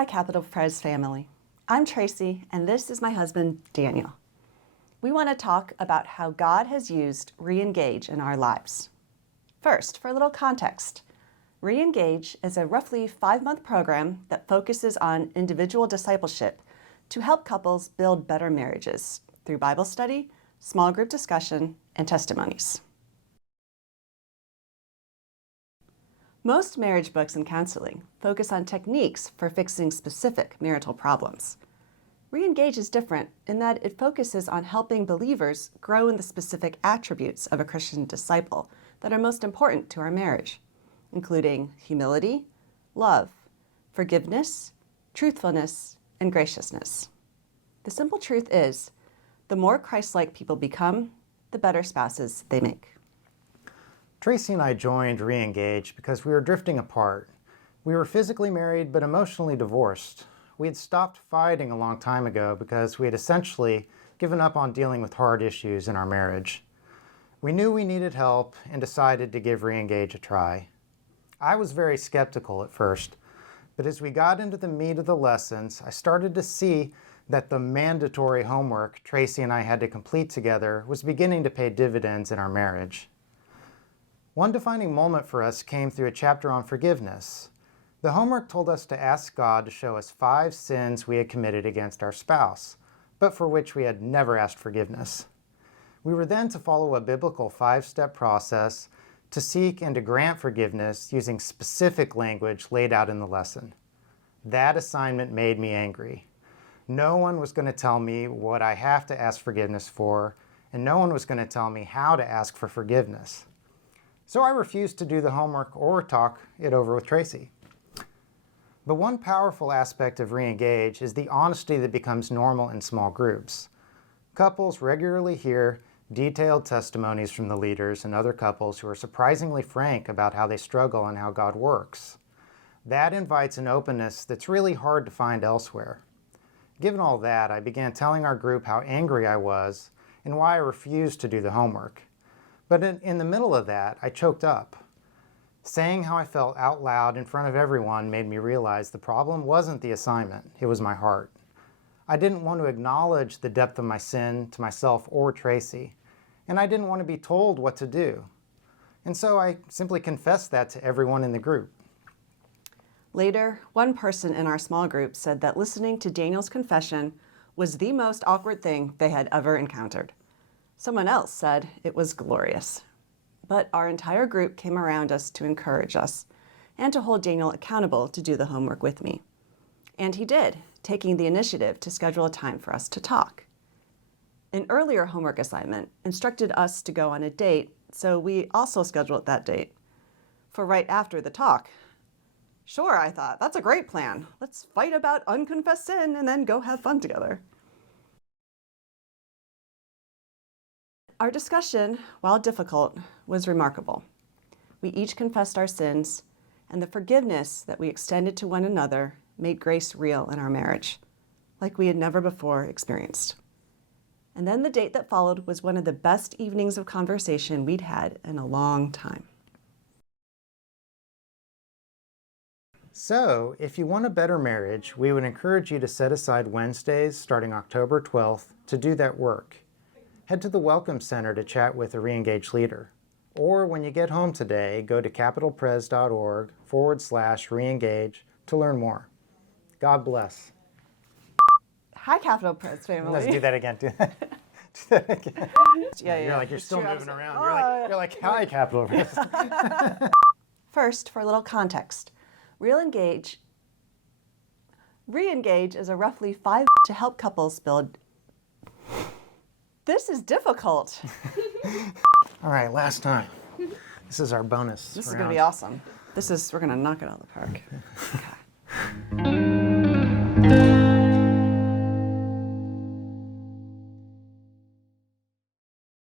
Hi, Capital Prez family. I'm Tracy, and this is my husband, Daniel. We want to talk about how God has used Re-engage in our lives. First, for a little context, Re-engage is a roughly 5-month program that focuses on individual discipleship to help couples build better marriages through Bible study, small group discussion, and testimonies. Most marriage books and counseling focus on techniques for fixing specific marital problems. Re-engage is different in that it focuses on helping believers grow in the specific attributes of a Christian disciple that are most important to our marriage, including humility, love, forgiveness, truthfulness, and graciousness. The simple truth is, the more Christ-like people become, the better spouses they make. Tracy and I joined Re-engage because we were drifting apart. We were physically married but emotionally divorced. We had stopped fighting a long time ago because we had essentially given up on dealing with hard issues in our marriage. We knew we needed help and decided to give Re-engage a try. I was very skeptical at first, but as we got into the meat of the lessons, I started to see that the mandatory homework Tracy and I had to complete together was beginning to pay dividends in our marriage. One defining moment for us came through a chapter on forgiveness. The homework told us to ask God to show us 5 sins we had committed against our spouse, but for which we had never asked forgiveness. We were then to follow a biblical 5-step process to seek and to grant forgiveness using specific language laid out in the lesson. That assignment made me angry. No one was going to tell me what I have to ask forgiveness for, and no one was going to tell me how to ask for forgiveness. So I refused to do the homework or talk it over with Tracy. But one powerful aspect of Re-engage is the honesty that becomes normal in small groups. Couples regularly hear detailed testimonies from the leaders and other couples who are surprisingly frank about how they struggle and how God works. That invites an openness that's really hard to find elsewhere. Given all that, I began telling our group how angry I was and why I refused to do the homework. But in the middle of that, I choked up. Saying how I felt out loud in front of everyone made me realize the problem wasn't the assignment, it was my heart. I didn't want to acknowledge the depth of my sin to myself or Tracy, and I didn't want to be told what to do. And so I simply confessed that to everyone in the group. Later, one person in our small group said that listening to Daniel's confession was the most awkward thing they had ever encountered. Someone else said it was glorious. But our entire group came around us to encourage us and to hold Daniel accountable to do the homework with me. And he did, taking the initiative to schedule a time for us to talk. An earlier homework assignment instructed us to go on a date, so we also scheduled that date for right after the talk. Sure, I thought, that's a great plan. Let's fight about unconfessed sin and then go have fun together. Our discussion, while difficult, was remarkable. We each confessed our sins, and the forgiveness that we extended to one another made grace real in our marriage, like we had never before experienced. And then the date that followed was one of the best evenings of conversation we'd had in a long time. So, if you want a better marriage, we would encourage you to set aside Wednesdays starting October 12th to do that work. Head to the Welcome Center to chat with a Re-engage leader. Or when you get home today, go to capitalpres.org/reengage to learn more. God bless. Hi, Capital Prez family. Let's do that again. Do that again. Yeah. You're still moving around. You're like, hi, Capital Pres. First, for a little context, Re-engage is a roughly 5 to help couples build. This is difficult. All right, last time. This is our bonus. This is going to be awesome. We're going to knock it out of the park. Okay.